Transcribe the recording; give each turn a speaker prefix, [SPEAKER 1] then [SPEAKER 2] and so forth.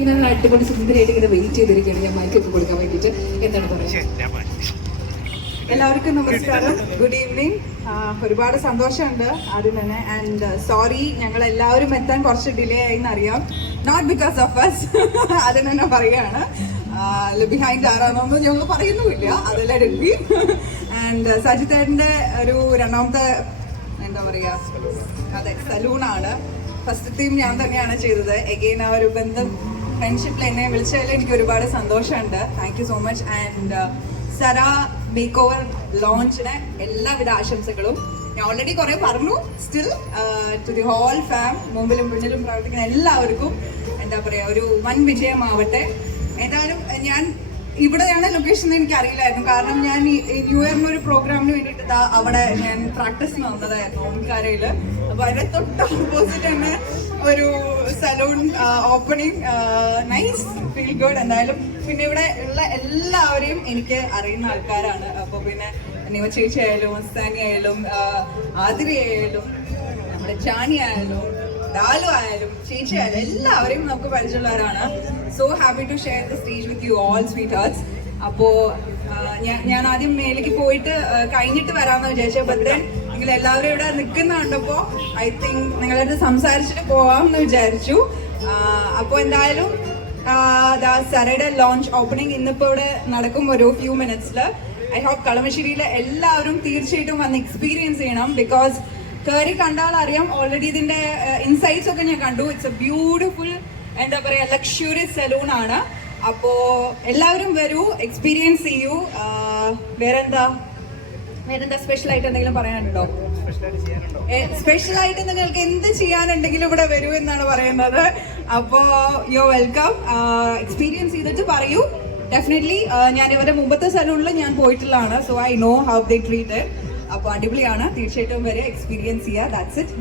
[SPEAKER 1] ഇങ്ങനെ അടിപൊളി സുന്ദരമായിട്ട് ഇങ്ങനെ വെയിറ്റ് ചെയ്തിരിക്കുകയാണ്. ഞാൻ മൈക്കൊക്കെ കൊടുക്കാൻ വേണ്ടിയിട്ട് എന്താണ് പറയുന്നത്.
[SPEAKER 2] എല്ലാവർക്കും നമസ്കാരം. ഗുഡ് ഈവനിങ് ഒരുപാട് സന്തോഷമുണ്ട് ആദ്യം തന്നെ ആൻഡ് സോറി ഞങ്ങൾ എല്ലാവരും എത്താൻ കുറച്ച് ഡിലേ ആയി എന്നറിയാം നോട്ട് ബിക്കോസ് ഓഫ് അസ് അതിന് തന്നെ പറയാണ്. ബിഹൈൻഡ് ആരാണെന്നൊന്നും ഞങ്ങൾ പറയുന്നുമില്ല. അതല്ല ഡെൽവി ആൻഡ് സജിത്തേട്ടന്റെ ഒരു രണ്ടാമത്തെ എന്താ പറയാ അതെ സലൂണാണ് ഫസ്റ്റ് തീം ഞാൻ തന്നെയാണ് ചെയ്തത്. എഗെയിൻ ആ ഒരു ബന്ധം ഫ്രണ്ട്ഷിപ്പിൽ എന്നെ വിളിച്ചതിൽ എനിക്ക് ഒരുപാട് സന്തോഷമുണ്ട്. Thank you so much and Zara make over ലോഞ്ചിന് എല്ലാവിധ ആശംസകളും. ഞാൻ ഓൾറെഡി കുറെ പറഞ്ഞു. Still to the whole firm മുമ്പിലും മുന്നിലും പ്രവർത്തിക്കുന്ന എല്ലാവർക്കും എന്താ പറയുക ഒരു വൻ വിജയമാവട്ടെ. ഏതായാലും ഞാൻ ഇവിടെയാണ് ലൊക്കേഷൻ എനിക്ക് അറിയില്ലായിരുന്നു കാരണം ഞാൻ ന്യൂ ഇയറിന് ഒരു പ്രോഗ്രാമിന് വേണ്ടിയിട്ട് അവിടെ ഞാൻ പ്രാക്ടീസ് വന്നതായിരുന്നു ഓംകാരയിൽ അപ്പൊ അതിന്റെ തൊട്ട് ഓപ്പോസിറ്റ് തന്നെ ഒരു salon opening nice feel good എന്തായാലും. പിന്നെ ഇവിടെ ഉള്ള എല്ലാവരെയും എനിക്ക് അറിയുന്ന ആൾക്കാരാണ്. അപ്പൊ പിന്നെ നിവ ചേച്ചി ആയാലും മസ്താനി ആയാലും ആതിരി ആയാലും നമ്മുടെ ചാണി ആയാലും ഡാലു ആയാലും ചേച്ചി ആയാലും എല്ലാവരെയും നമുക്ക് പരിചയമുള്ളവരാണ്. So happy to share the stage with you all sweet hearts അപ്പോ ഞാൻ- ആദ്യം മേലേക്ക് പോയിട്ട് കഴിഞ്ഞിട്ട് വരാമെന്ന് വിചാരിച്ചു. ബട്ട് ദെൻ നിങ്ങൾ എല്ലാവരും ഇവിടെ നിൽക്കുന്ന കണ്ടപ്പോ ഐ തിങ്ക് നിങ്ങളടുത്ത് സംസാരിച്ചിട്ട് പോവാമെന്ന് വിചാരിച്ചു. അപ്പോ എന്തായാലും സരയുടെ ലോഞ്ച് ഓപ്പണിംഗ് ഇന്നിപ്പോ ഇവിടെ നടക്കും ഒരു ഫ്യൂ മിനിറ്റ്സിൽ ഐ ഹോപ്പ് കളമശ്ശേരിയിലെ എല്ലാവരും തീർച്ചയായിട്ടും വന്ന് എക്സ്പീരിയൻസ് ചെയ്യണം ബിക്കോസ് കയറി കണ്ടാൽ അറിയാം ഓൾറെഡി ഇതിന്റെ ഇൻസൈറ്റ്സ് ഒക്കെ ഞാൻ കണ്ടു. ഇറ്റ്സ് എ ബ്യൂട്ടിഫുൾ എന്താ പറയാ ലക്ഷറിയസ് സലൂൺ ആണ്. അപ്പോ എല്ലാവരും വരൂ എക്സ്പീരിയൻസ് ചെയ്യൂ. വേറെന്താ? വേറെന്താ സ്പെഷ്യൽ ആയിട്ട് എന്തെങ്കിലും പറയാനുണ്ടോ? സ്പെഷ്യൽ ആയിട്ട് നിങ്ങൾക്ക് എന്ത് ചെയ്യാനുണ്ടെങ്കിലും ഇവിടെ വരൂ എന്നാണ് പറയുന്നത്. അപ്പോ യോ വെൽക്കം എക്സ്പീരിയൻസ് ചെയ്തിട്ട് പറയൂ. ഡെഫിനറ്റ്ലി ഞാൻ ഇവരുടെ മുമ്പത്തെ സലൂണിൽ ഞാൻ പോയിട്ടുള്ളതാണ്. So I know how they treat അപ്പൊ അടിപൊളിയാണ്. തീർച്ചയായിട്ടും വരെ എക്സ്പീരിയൻസ് ചെയ്യുക ദാറ്റ്സ് ഇറ്റ്